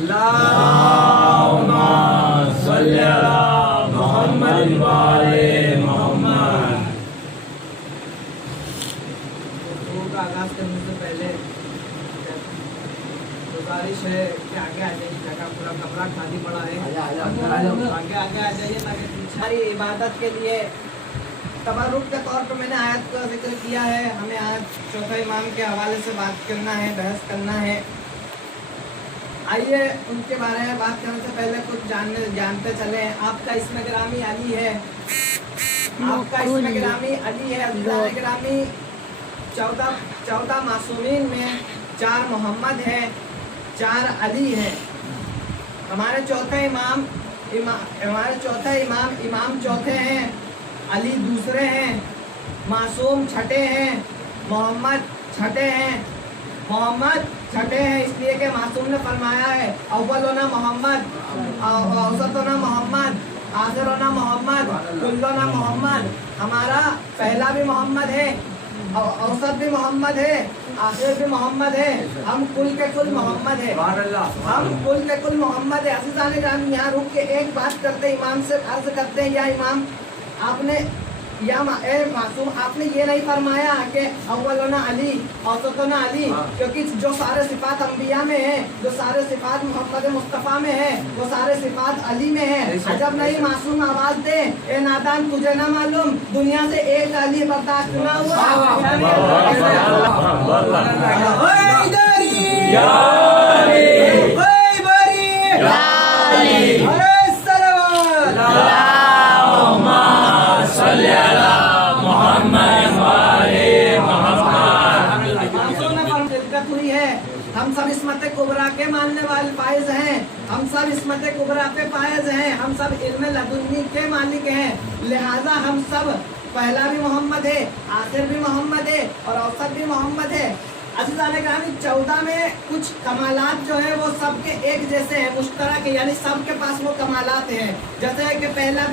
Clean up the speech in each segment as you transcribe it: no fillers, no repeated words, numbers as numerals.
اللهم صل علی محمد و آل محمد۔ کا آغاز کرنے سے پہلے گزارش ہے کہ آگے آ جائیے، جگہ پورا کمرہ خالی پڑا ہے، آگے آگے آ جائیے تاکہ ساری عبادت کے لیے تبرک کے طور پر میں نے آیت کا ذکر کیا ہے۔ ہمیں آج چوتھے امام کے حوالے سے بات کرنا ہے، بحث کرنا ہے۔ آئیے ان کے بارے میں بات کرنے سے پہلے کچھ جانتے چلیں۔ آپ کا اسم گرامی علی ہے، آپ کا اسم گرامی علی ہے، عزیزان گرامی۔ 14 معصومین میں 4 محمد ہیں، 4 علی ہیں۔ ہمارے چوتھے امام چوتھے ہیں، علی دوسرے ہیں، معصوم چھٹے ہیں، محمد چھٹے ہیں۔ محمد چھٹے ہیں اس لیے کہ معصوم نے فرمایا ہے اولنا محمد، اوسطنا محمد، آخرنا محمد، کلنا محمد۔ ہمارا پہلا بھی محمد ہے، اوسط بھی محمد ہے، آخر بھی محمد ہے، ہم کل کے کل محمد ہے، ہم کل کے کل محمد ہے۔ عزیزان گرامی یہاں رک کے ایک بات کرتے، امام سے عرض کرتے ہیں، یا امام آپ نے اے معصوم آپ نے یہ نہیں فرمایا کہ اولنا علی اوسطنا علی، کیونکہ جو سارے صفات انبیاء میں ہیں، جو سارے صفات محمد مصطفیٰ میں ہیں، وہ سارے صفات علی میں ہیں۔ عجب نہیں معصوم آواز دے، اے نادان تجھے نہ معلوم دنیا سے ایک علی برداشت نہ ہوا۔ ہم سب عصمت کبریٰ کے ماننے والے فائز ہیں، ہم سب عصمت کبریٰ پہ فائز ہیں، ہم سب علم لدنی کے مالک ہیں، لہذا ہم سب پہلا بھی محمد ہے، آخر بھی محمد ہے اور اوسط بھی محمد ہے۔ عزیزان گرامی 14 میں کچھ کمالات جو ہیں وہ سب کے ایک جیسے ہیں، مشترک ہے، یعنی سب کے پاس وہ کمالات ہیں۔ جیسے کہ پہلا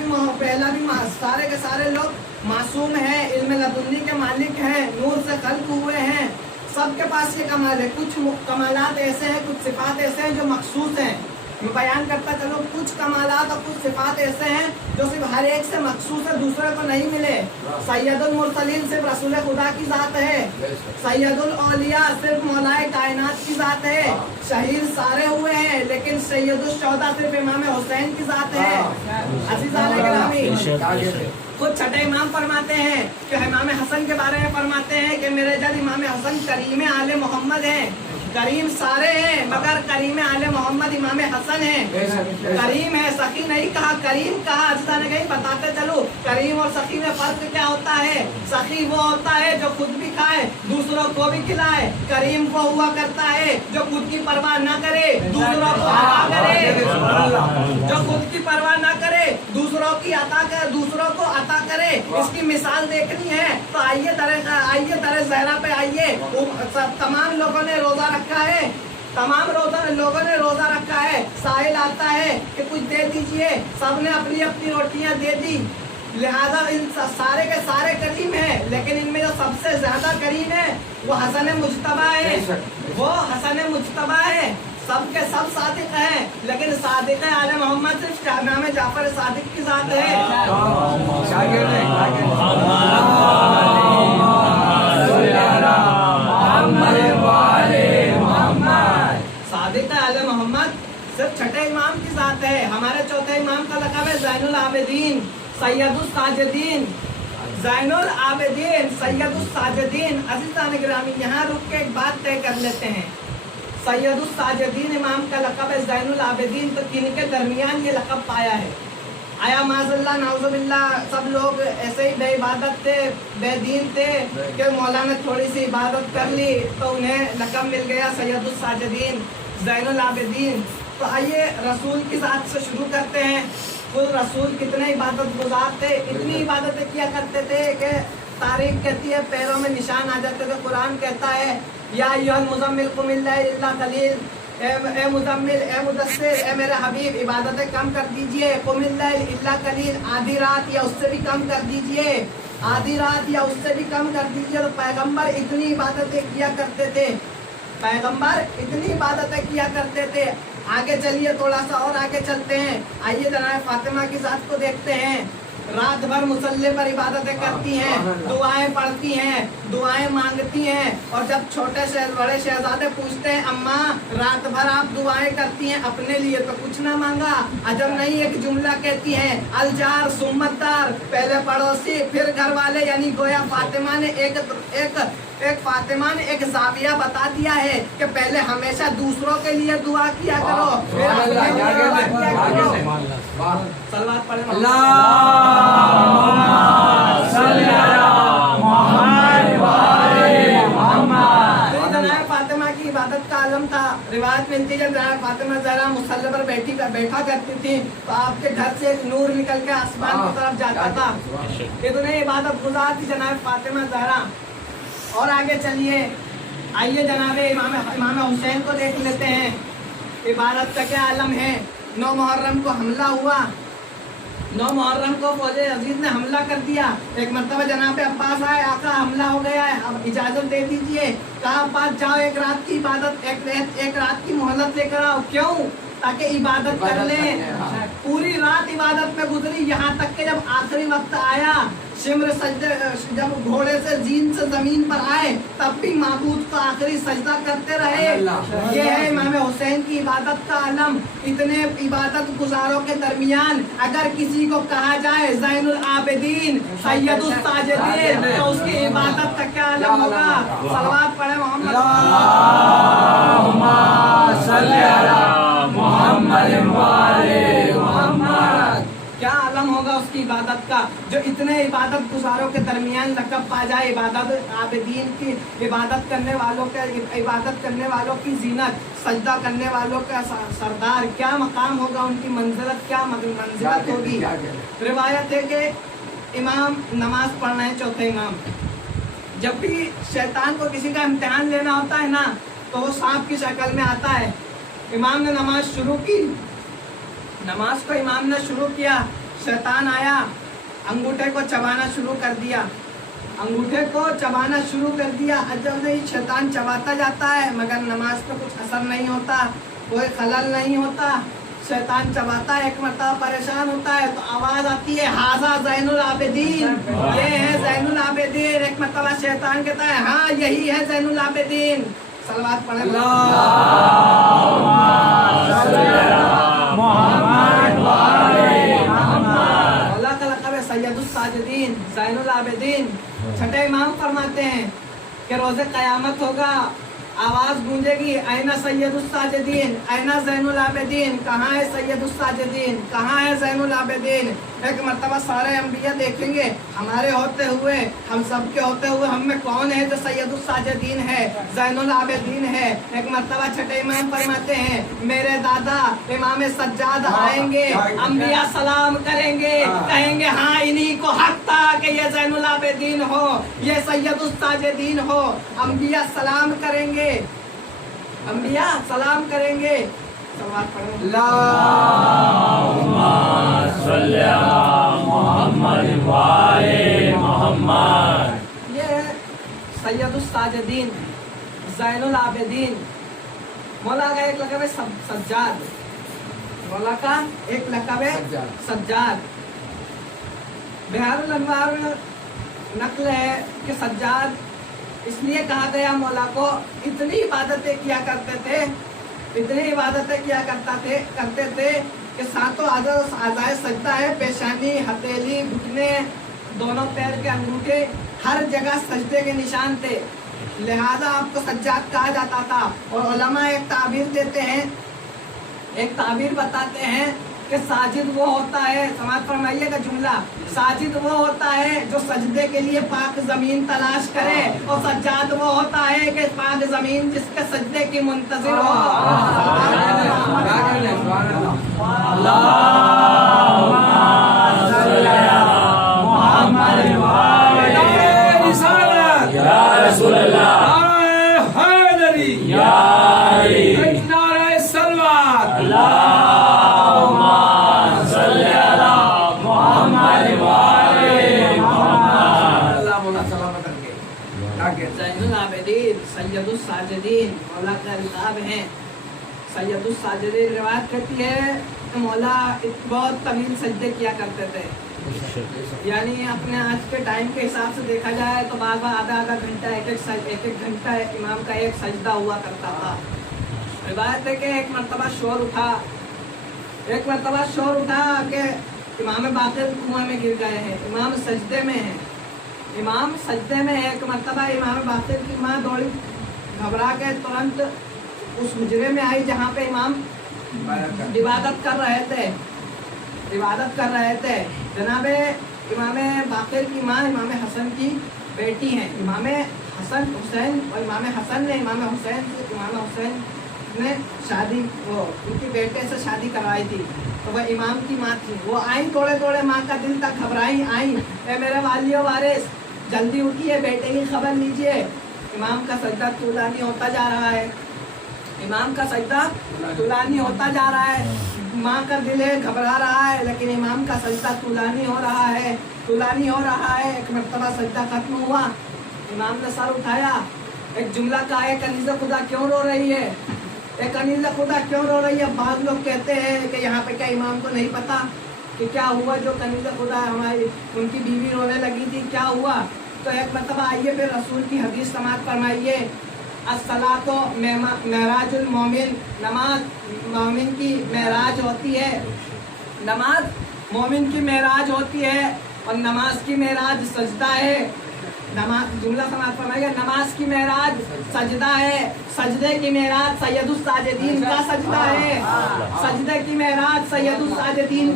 بھی سارے کے سارے لوگ معصوم ہیں، علم لدنی کے مالک ہیں، نور سے خلق ہوئے ہیں، سب کے پاس یہ کمال ہے۔ کچھ کمالات ایسے ہیں، کچھ صفات ایسے ہیں جو مخصوص ہیں، میں بیان کرتا چلو۔ کچھ کمالات اور کچھ صفات ایسے ہیں جو صرف ہر ایک سے مخصوص ہے، دوسرے کو نہیں ملے۔ سید المرسلین صرف رسول خدا کی ذات ہے، سید الاولیاء صرف مولائے کائنات کی ذات ہے، شہید سارے ہوئے ہیں لیکن سید الشہداء صرف امام حسین کی ذات ہے۔ عزیزان گرامی خود چھٹے امام فرماتے ہیں کہ امام حسن کے بارے میں فرماتے ہیں کہ میرے جد امام حسن کریم آل محمد ہیں۔ کریم سارے ہیں مگر کریم آل محمد امام حسن ہیں۔ کریم ہے، سخی نہیں کہا، کریم کہا۔ عزیزان نے کہیں بتاتے چلو کریم اور سخی میں فرق کیا ہوتا ہے۔ سخی وہ ہوتا ہے جو خود بھی کھائے دوسروں کو بھی کھلائے، کریم وہ ہوا کرتا ہے جو خود کی پرواہ نہ کرے دوسروں کو عطا کرے، جو خود کی پرواہ نہ کرے دوسروں کو عطا کرے۔ اس کی مثال دیکھنی ہے تو آئیے در زہرا پہ آئیے۔ تمام لوگوں نے روزہ رکھا ہے، لوگوں نے روزہ رکھا ہے، سائل آتا ہے کہ کچھ دے دیجئے، سب نے اپنی اپنی روٹیاں دے دی، لہذا ان سارے کے سارے کریم ہیں، لیکن ان میں جو سب سے زیادہ کریم ہے وہ حسن مجتبیٰ ہے، وہ حسن مجتبیٰ ہے۔ سب کے سب صادق ہیں لیکن صادق آل محمد صرف نام جعفر صادق کی ذات ہے۔ صادق آل محمد صرف چھٹے امام کی ذات ہے۔ ہمارے چوتھے امام کا لقب ہے زین العابدین، سید الساجدین، زین العابدین، سید الساجدین۔ عزیزان گرامی یہاں رک کے ایک بات طے کر لیتے ہیں۔ سید الساجدین امام کا لقب ہے زین العابدین، تو کن کے درمیان یہ لقب پایا ہے؟ آیا معاذ اللہ نعوذ باللہ سب لوگ ایسے ہی بے عبادت تھے، بے دین تھے کہ مولا نے تھوڑی سی عبادت کر لی تو انہیں لقب مل گیا سید الساجدین، زین العابدین؟ تو آئیے رسول کی ذات سے شروع کرتے ہیں۔ خود رسول کتنے عبادت گزار تھے، اتنی عبادتیں کیا کرتے تھے کہ تاریخ کہتی ہے پیروں میں نشان آ جاتے تھے۔ قرآن کہتا ہے یا ایھا المزمل قم اللیل الا قلیل، اے مزمل، اے مدثر، اے میرے حبیب عبادتیں کم کر دیجئے، قم اللیل الا قلیل، آدھی رات یا اس سے بھی کم کر دیجئے، آدھی رات یا اس سے بھی کم کر دیجئے۔ تو پیغمبر اتنی عبادتیں کیا کرتے تھے पैगंबर इतनी इबादतें किया करते थे। आगे चलिए, थोड़ा सा और आगे चलते हैं। आइए जनाब फातिमा की ज़ात को देखते हैं। रात भर मुसल्ले पर इबादतें करती हैं, दुआएं पढ़ती हैं, दुआएं मांगती हैं। और जब बड़े शहजादे पूछते हैं अम्मा रात भर आप दुआएं करती हैं, अपने लिए तो कुछ ना मांगा? अजब नहीं, एक जुमला कहती हैं अलजार सुम्मतदार, पहले पड़ोसी फिर घर वाले। यानी गोया फातिमा ने एक जाविया बता दिया है कि पहले हमेशा दूसरों के लिए दुआ किया करो, फिर अपने लिए दुआ किया करो। सलवात पढ़े फातिमा की इबादत का आलम था। रिवायत मिलती है जब फातिमा ज़हरा मुसल्ले पर बैठा करती थी तो आपके घर से एक नूर निकल के आसमान की तरफ जाता था। इतने इबादत गुजार थी जनाब फातिमा ज़हरा। और आगे चलिए, आइए जनाब इमाम हुसैन को देख लेते हैं। इबादत का क्या आलम है। 9 मुहर्रम को हमला हुआ, 9 मुहर्रम को फौज अजीज ने हमला कर दिया। एक मरतबा जनाब अब्बास आए, आका हमला हो गया है, अब इजाजत दे दीजिए। कहा अब्बास जाओ, एक रात की इबादत, एक रात की मोहलत लेकर आओ। क्यों? ताकि इबादत कर लें। पूरी रात इबादत में गुजरी, यहाँ तक कि जब आखिरी वक्त आया, शिम्र सजदे, जब घोड़े से जीन से जमीन पर आए तब भी माबूद को आखिरी सजदा करते रहे। ये है इमाम हुसैन की इबादत का आलम। इतने इबादत गुजारों के दरमियान अगर किसी को कहा जाए ज़ैनुल आबिदीन सैयदुस साजिदीन तो उसकी इबादत का क्या आलम होगा? सलवात पढ़े मोहम्मद क्या आलम होगा उसकी इबादत का, जो इतने इबादत गुजारों के दरमियान लक़ब पा जाए इबादत आबिदीन की, इबादत करने वालों की जीनत, सजदा करने वालों का सरदार। क्या मकाम होगा उनकी, मंजिलत क्या मंजिलत होगी। रिवायत है कि इमाम नमाज पढ़ना है, चौथे इमाम, जब भी शैतान को किसी का इम्तिहान लेना होता है ना तो वो सांप की शक्ल में आता है। इमाम ने नमाज शुरू की, नमाज को इमाम ने शुरू किया, शैतान आया, अंगूठे को चबाना शुरू कर दिया, अंगूठे को चबाना शुरू कर दिया। अजब नहीं, शैतान चबाता जाता है मगर नमाज पे कुछ असर नहीं होता, कोई खलल नहीं होता। शैतान चबाता है, एक मरतबा परेशान होता है तो आवाज आती है हाजा ज़ैनुल आबिदीन, ये है ज़ैनुल आबिदीन। एक मरतबा शैतान कहता है हाँ यही है ज़ैनुल आबिदीन। सलवात पढ़े सैयदुस साजिदीन ज़ैनुल आबिदीन। छठे इमाम फरमाते हैं कि रोज़े क़यामत होगा, आवाज़ गूंजेगी ऐना सैयदुस साजिदीन, ऐना ज़ैनुल आबिदीन, कहाँ है सैयदुस साजिदीन, कहाँ है ज़ैनुल आबिदीन। एक मरतबा सारे अंबिया देखेंगे हमारे होते हुए, हम सब के होते हुए हम में कौन है जो सैयदुस साजिदीन है, ज़ैनुल आबिदीन है। एक मरतबा छठे इमाम फरमाते हैं मेरे दादा इमाम सज्जाद आएंगे, अंबिया सलाम करेंगे, कहेंगे हाँ इन्हीं को हक था कि ये ज़ैनुल आबिदीन हो, ये सैयदुस साजिदीन हो। अंबिया सलाम करेंगे, अंबिया सलाम करेंगे। ये सैयदुस साजिदीन ज़ैनुल आबिदीन। मौला का एक लक़ब है सज्जाद, मौला का एक लक़ब है सज्जाद। बिहारुल अनवार में नक़ल है कि सज्जाद इसलिए कहा गया मौला को, इतनी इबादतें किया करते थे, इतनी इबादतें किया करते थे कि सातों आज़ाए सजदा है, पेशानी, हथेली, घुटने, दोनों पैर के अंगूठे, हर जगह सजदे के निशान थे, लिहाजा आपको सज्जाद कहा जाता था। और उलमा एक ताबीर देते हैं, एक ताबीर बताते हैं कि साजिद वो होता है, समाज फरमाइएगा जुमला, साजिद वो होता है जो सजदे के लिए पाक ज़मीन तलाश करे, और सज्जाद वो होता है कि पाक ज़मीन जिसके सजदे की मुंतज़िर हो। ज़ैनुल आबिदीन सैयदुस साजिदीन। साजिदीन, मौला का अलकाब है सैयदुस साजिदीन। रिवायत कहती है कि मौला बहुत तवील सजदे किया करते थे, यानी अपने आज के टाइम के हिसाब से देखा जाए तो बार बार आधा आधा घंटा एक एक घंटा इमाम का एक सजदा हुआ करता था। रिवायत है कि एक मरतबा शोर उठा कि इमाम बाक़िर कुआं में गिर गए हैं, इमाम सजदे में है, इमाम सजदे में है। एक मरतबा इमाम बाक़िर की माँ दौड़ी, घबरा के तुरंत उस हुजरे में आई जहाँ पे इमाम इबादत कर रहे थे। जनाबे इमाम बाक़िर की माँ इमाम हसन की बेटी हैं, इमाम हसन हुसैन, और इमाम हुसैन ने शादी उनकी बेटे से शादी करवाई थी, तो वह इमाम की माँ थी। वो आई थोड़े माँ का दिल तक घबराई, आई मेरे वालियो वारिस जल्दी उठिए, बेटे की खबर लीजिए। इमाम का सजदा तूलानी होता जा रहा है, माँ का दिल है घबरा रहा है, लेकिन इमाम का सजदा तूलानी हो रहा है। एक मरतबा सजदा खत्म हुआ, इमाम ने सर उठाया, एक जुमला कहा, एक कनीज़ खुदा क्यों रो रही है? बाद लोग कहते हैं कि यहाँ पे क्या इमाम को नहीं पता कि क्या हुआ? जो कनीज़ खुदा हमारी उनकी बीवी रोने लगी थी, क्या हुआ? तो एक मरतबा आइए फिर रसूल की हदीस समाअत फरमाइए। अस्सलातो मेराजुल मोमिन, नमाज मोमिन की मेराज होती है, नमाज मोमिन की मेराज होती है, और नमाज की मेराज सजदा है। नमाज जुमला समाअत फरमाइएगा, नमाज की मेराज सजदा है, सजदे की मेराज सैयदुस साजिदीन का सजदा है, सजदे की मेराज सैयदुस साजिदीन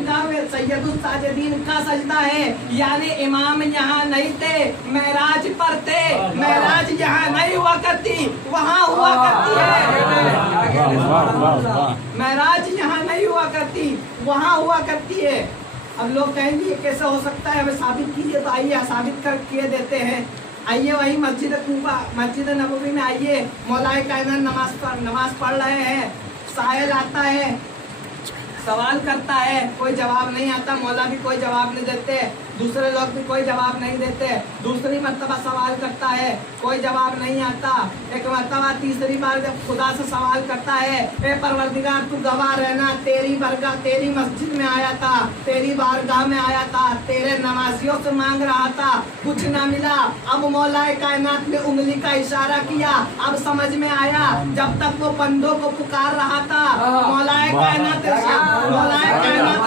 का सजदा है। यानी इमाम यहाँ नहीं थे, मेराज पर थे, मेराज यहाँ नहीं हुआ करती, वहाँ हुआ करती है। मेराज यहाँ नहीं हुआ करती, वहाँ हुआ करती है। अब लोग कहेंगे कैसे हो सकता है, हमें साबित कीजिए। तो आइए साबित कर किए देते हैं। आइए वही मस्जिद नबवी में आइए, मौलाए कायनात नमाज पढ़ रहे हैं, साहिल आता है, सवाल करता है, कोई जवाब नहीं आता, मौला भी कोई जवाब नहीं देते, दूसरे लोग भी कोई जवाब नहीं देते। दूसरी मर्तबा सवाल करता है, कोई जवाब नहीं आता। एक मर्तबा तीसरी बार जब खुदा से सवाल करता है, ए परवरदिगार तू गवाह रहना, तेरी मस्जिद में आया था, तेरी बारगाह में आया था, तेरे नमाजियों से मांग रहा था, कुछ ना मिला। अब मौलाए कायनात ने उंगली का इशारा किया, अब समझ में आया, जब तक वो बंदों को पुकार रहा था, मौलाए कायनात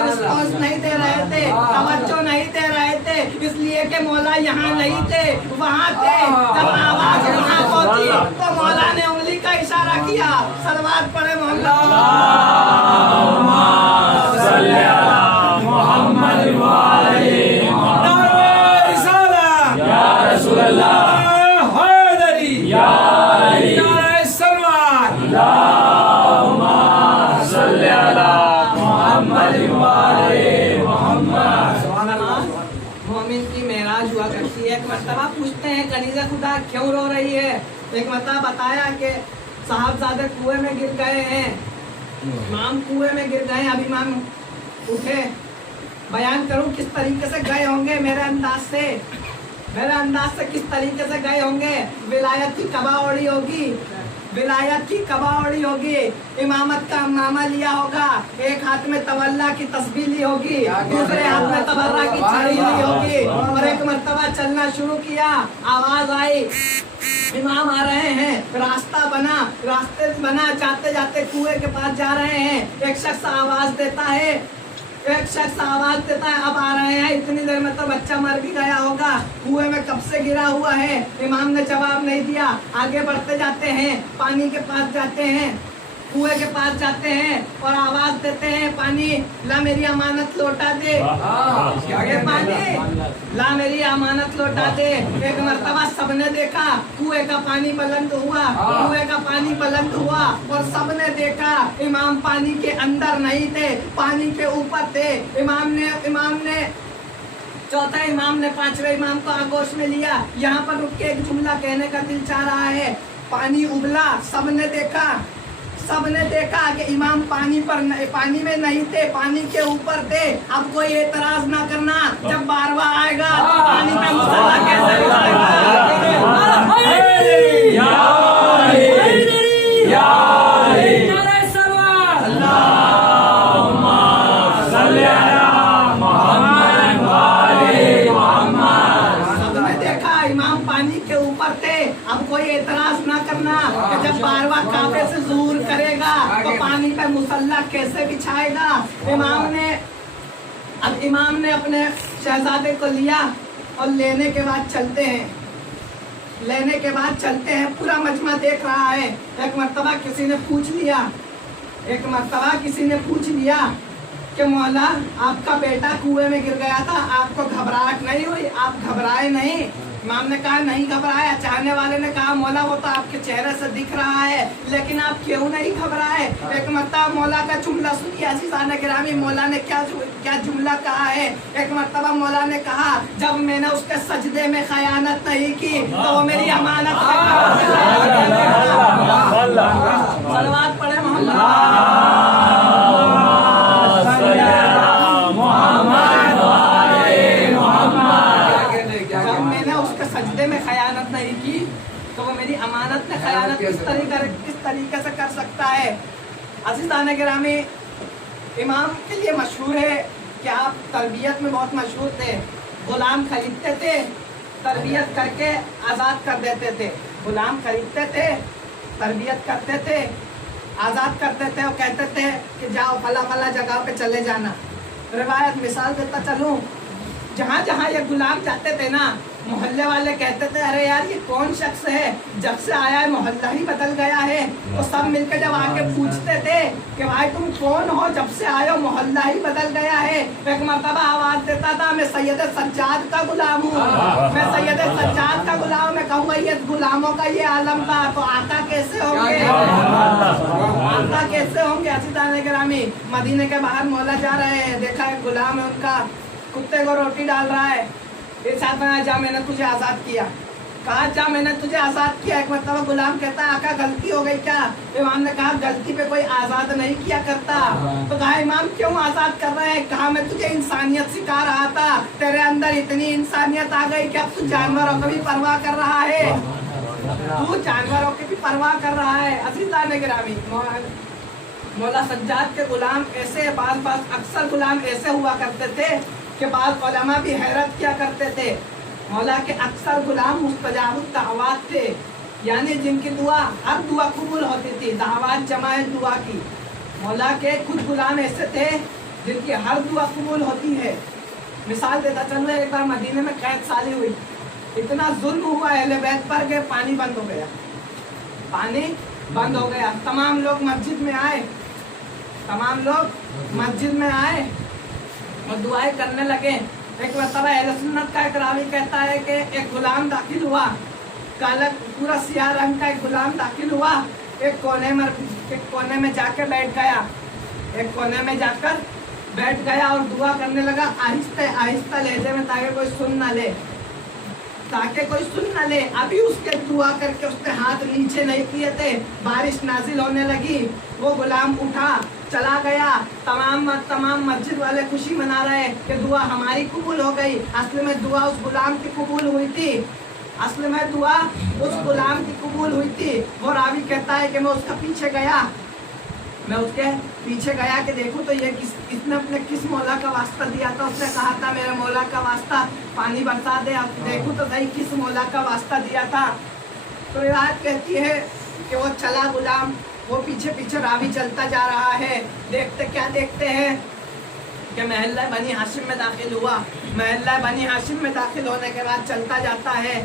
रिस्पॉन्स नहीं दे रहे थे, तवज्जो नहीं दे रहे थे, इसलिए कि मौला यहाँ नहीं थे, वहाँ थे। जब आवाज वहाँ पहुंची तो मौला ने उंगली का इशारा किया। सलवात पढ़े मोहम्मद मोमिन की मेराज हुआ करती है। एक मर्तबा पूछते हैं कनीज़ खुदा क्यों रो रही है? एक मर्तबा बताया कि साहबजादे कुएं में गिर गए हैं, इमाम कुएं में गिर गए, अब इमाम उठे। बयान करूं किस तरीके से गए होंगे, मेरे अंदाज से किस तरीके से गए होंगे। विलायत की कबा ओढ़ी होगी, इमामत का अम्मामा लिया होगा, एक हाथ में तवल्ला की तस्बीह ली होगी, दूसरे हाथ में तबर्रा की छड़ी ली होगी, और एक मर्तबा चलना शुरू किया। आवाज आई, इमाम आ रहे हैं, रास्ते बना, जाते जाते कुएं के पास जा रहे हैं। एक शख्स आवाज देता है, अब आ रहे हैं, इतनी देर में तो बच्चा मर भी गया होगा, कुएं में कब से गिरा हुआ है। इमाम ने जवाब नहीं दिया, आगे बढ़ते जाते हैं, पानी के पास जाते हैं, कुएं के पास जाते हैं और आवाज देते हैं, पानी ला मेरी अमानत लौटा दे, ला मेरी अमानत लौटा दे। एक मर्तबा सबने देखा, कुएं का पानी बुलंद हुआ और सबने देखा इमाम पानी के अंदर नहीं थे, पानी के ऊपर थे। चौथा इमाम ने पांचवें इमाम को आगोश में लिया। यहाँ पर रुक के एक जुमला कहने का दिल चाह रहा है। पानी उबला, सबने देखा कि इमाम पानी में नहीं थे, पानी के ऊपर थे। अब कोई एतराज ना करना, जब बारवा आएगा तो पानी का मुसल्ला कैसे उठाएगा। अली। नारे सरवार। अल्लाहुम्मा सल्ली अला मोहम्मद व आले मोहम्मद। सबने देखा इमाम पानी के ऊपर थे। अब कोई एतराज ना करना कि जब बारवा काबे से ज़ुहूर करेगा तो पानी पे मुसल्ला कैसे बिछाएगा। इमाम ने अपने शहजादे को लिया और लेने के बाद चलते हैं। पूरा मजमा देख रहा है। एक मर्तबा किसी ने पूछ लिया कि मौला आपका बेटा कुएं में गिर गया था, आपको घबराहट नहीं हुई, आप घबराए नहीं। इमाम ने कहा नहीं घबराया। चाहने वाले ने कहा मौला वो तो आपके चेहरे से दिख रहा है, लेकिन आप क्यों नहीं घबराए। एक मरतबा मौला का जुमला सुनिए अज़ीज़ान गिरामी, मौला ने क्या जुमला कहा है। एक मरतबा मौला ने कहा जब मैंने उसके सजदे में खयानत नहीं की तो वो मेरी अमानत सलवात पढ़े सजदे में खयानत नहीं की तो वो मेरी अमानत ने खयानत किस तरीके से कर सकता है। अज़ीज़ान गिरामी, इमाम के लिए मशहूर है कि आप तरबियत में बहुत मशहूर थे। गुलाम खरीदते थे, तरबियत करके आज़ाद कर देते थे। गुलाम खरीदते थे, तरबियत करते थे, आज़ाद करते थे और कहते थे कि जाओ फला फला जगह पे चले जाना। रिवायत मिसाल देता चलूँ, जहाँ जहाँ ये गुलाम जाते थे ना, मोहल्ले वाले कहते थे अरे यार ये कौन शख्स है, जब से आया है मोहल्ला ही बदल गया है। तो सब मिलकर जब आके पूछते थे कि भाई तुम कौन हो, जब से आए हो मोहल्ला ही बदल गया है। एक मरतबा आवाज देता था मैं सैयद सज्जाद का गुलाम हूँ, मैं सैयद सज्जाद का गुलाम। मैं कहूँगा ये गुलामों का ये आलम था तो आका कैसे होंगे, आका कैसे होंगे। अज़ीज़ान गिरामी, मदीने के बाहर मौला जा रहे हैं, देखा है गुलाम है उनका, कुत्ते को रोटी डाल रहा है। इरशाद में जा मैंने तुझे आज़ाद किया। कहा जा मैंने तुझे आज़ाद किया। एक मतलब गुलाम कहता है आका गलती हो गई क्या। इमाम ने कहा गलती पे कोई आज़ाद नहीं किया करता। तो कहा इमाम क्यों आज़ाद कर रहे हैं। कहा मैं तुझे इंसानियत सिखा रहा था, तेरे अंदर इतनी इंसानियत आ गई कि अब तू जानवरों की भी परवाह कर रहा है, तू जानवरों की भी परवाह कर रहा है। अज़ीज़ान गिरामी, मौला सज्जाद के गुलाम ऐसे बाज़ अक्सर गुलाम ऐसे हुआ करते थे कि बाद उलमा भी हैरत किया करते थे। मौला के अक्सर गुलाम मुस्तजाब दावत थे, यानी जिनकी दुआ हर दुआ कबूल होती थी। दावत जमाए दुआ की। मौला के कुछ गुलाम ऐसे थे जिनकी हर दुआ कबूल होती है। मिसाल देता चलो, एक बार मदीने में कैद साली हुई, इतना जुल्म हुआ अहले बैत पर के पानी बंद हो गया, पानी बंद हो गया। तमाम लोग मस्जिद में आए और दुआएं करने लगे। एक मरतबा अहले सुन्नत का एक रावी कहता है कि एक गुलाम दाखिल हुआ, काला पूरा सियाह रंग का एक गुलाम दाखिल हुआ, एक कोने में जाकर बैठ गया और दुआ करने लगा आहिस्ता लहजे में, ताकि कोई सुन न ले। अभी उसके दुआ करके उसने हाथ नीचे नहीं किए थे, बारिश नाजिल होने लगी। वो गुलाम उठा चला गया। तमाम मस्जिद वाले खुशी मना रहे कि दुआ हमारी कबूल हो गई। असल में दुआ उस गुलाम की कबूल हुई थी। वो रावी कहता है कि मैं उसके पीछे गया कि देखूं तो ये इसने अपने किस मौला का वास्ता दिया था। उसने कहा था मेरे मौला का वास्ता पानी बरसा दे, अब देखूं तो सही किस मौला का वास्ता दिया था। तो रिवायत कहती है कि वो चला गुलाम, वो पीछे रावी चलता जा रहा है। देखते हैं कि महल्ला बनी हाशिम में दाखिल हुआ। महल्ला बनी हाशिम में दाखिल होने के बाद चलता जाता है।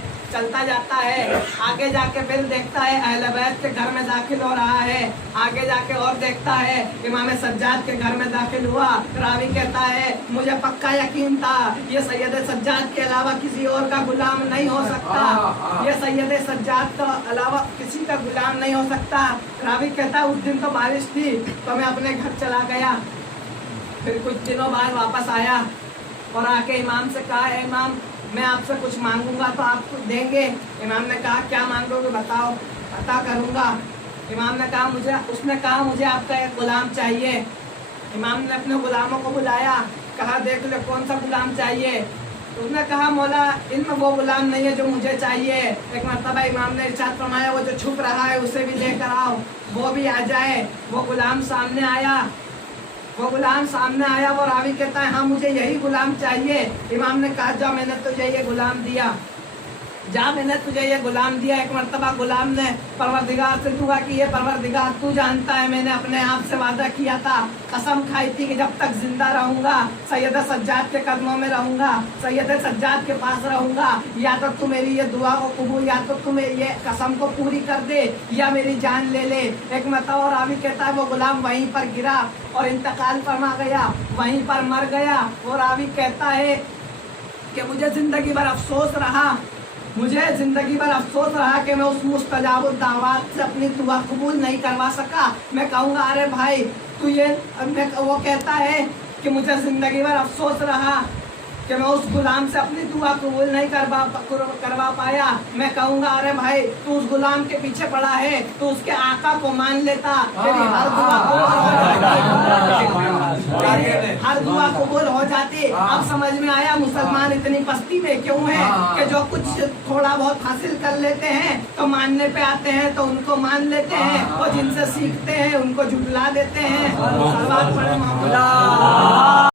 आगे जाके फिर देखता है अहले बैत के घर में दाखिल हो रहा है। आगे जाके और देखता है इमाम सज्जाद के घर में दाखिल हुआ। रावी कहता है मुझे पक्का यकीन था ये सैयद सज्जाद के अलावा किसी और का गुलाम नहीं हो सकता, ये सैयद सज्जाद के अलावा किसी का गुलाम नहीं हो सकता। रावी कहता है उस दिन तो बारिश थी तो मैं अपने घर चला गया। फिर कुछ दिनों बाद वापस आया और आके इमाम से कहा इमाम मैं आपसे कुछ मांगूंगा तो आप कुछ देंगे। इमाम ने कहा क्या मांगोगे बताओ, अता करूंगा। इमाम ने कहा उसने कहा मुझे आपका एक गुलाम चाहिए। इमाम ने अपने गुलामों को बुलाया, कहा देख लो कौन सा गुलाम चाहिए। उसने कहा मौला इल्म वो गुलाम नहीं है जो मुझे चाहिए। एक मर्तबा इमाम ने इरशाद फरमाया वो जो छुप रहा है उसे भी लेकर आओ, वो भी आ जाए। वो गुलाम सामने आया, वो रावी कहता है हाँ मुझे यही गुलाम चाहिए। इमाम ने कहा जा मैंने तुझे ये गुलाम दिया। एक मर्तबा गुलाम ने परवरदिगार से दुआ की है, परवरदिगार तू जानता है मैंने अपने आप से वादा किया था, कसम खाई थी कि जब तक जिंदा रहूंगा सैयद सज्जाद के कदमों में रहूंगा, सैयद सज्जाद के पास रहूंगा, या तो तू मेरी ये दुआ को कबूल, या तो तू मेरी ये कसम को पूरी कर दे या मेरी जान ले ले। एक मर्तबा रावी कहता है वो गुलाम वहीं पर गिरा और इंतकाल फरमा गया, वहीं पर मर गया। वो रावी कहता है कि मुझे जिंदगी भर अफसोस रहा कि मैं उस मुस्तजाब दावत से अपनी दुआ कबूल नहीं करवा सका। मैं कहूँगा अरे भाई तू ये, वो कहता है कि मुझे जिंदगी भर अफसोस रहा कि मैं उस गुलाम से अपनी दुआ कबूल नहीं करवा पाया। मैं कहूँगा अरे भाई तू उस गुलाम के पीछे पड़ा है, तो उसके आका को मान लेता, तेरी हर दुआ कबूल हो जाती। अब समझ में आया मुसलमान इतनी पस्ती में क्यों है कि जो कुछ थोड़ा बहुत हासिल कर लेते हैं तो मानने पे आते हैं, तो उनको मान लेते हैं, और जिनसे सीखते हैं उनको झुटला देते हैं।